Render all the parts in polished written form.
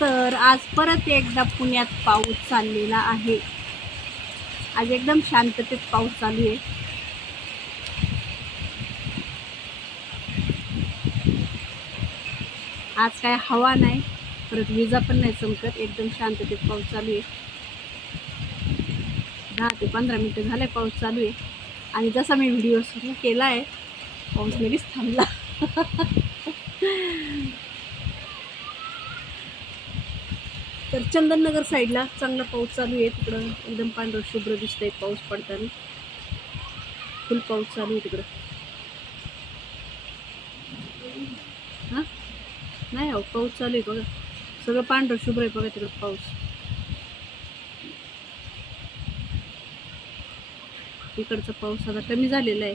तर आज परत एकदा पुण्यात पाऊस चाललेला आहे. आज एकदम शांततेत पाऊस चालू आहे. आज काय हवा नाही, परत विजा पण नाही चमकत. एकदम शांततेत पाऊस चालू आहे. 10 ते 15 मिनिटं झाले पाऊस चालू आहे. आणि जसा मी व्हिडिओ सुरू केला आहे, पाऊस लगेच थांबला. तर चंदननगर साईडला चांगला पाऊस चालू आहे. तिकडं एकदम पांढरं शुभ्र दिसतंय पाऊस पडताना. फुल पाऊस चालू आहे तिकडं. हां नाही हो, पाऊस चालू आहे बघा. सगळं पांढरं शुभ्र आहे बघा तिकडं पाऊस. इकडचा पाऊस आता कमी झालेला आहे,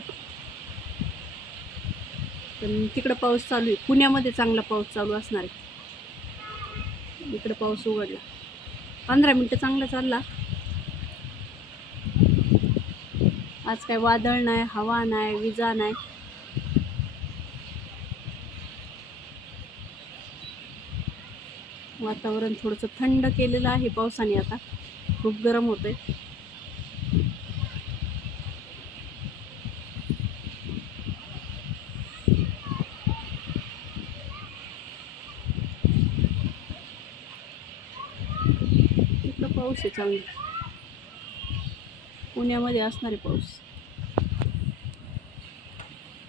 पण तिकडं पाऊस चालू आहे. पुण्यामध्ये चांगला पाऊस चालू असणार आहे. इकडं पाऊस उघडला. 15 मिनिटं चांगला चालला. आज काय वादळ नाही, हवा नाही, विजा नाही. वातावरण थोडंसं थंड केलेलं आहे पावसाने. आता खूप गरम होतंय. तिकडं पाऊस आहे चांगला. पुण्यामध्ये असणारे पाऊस.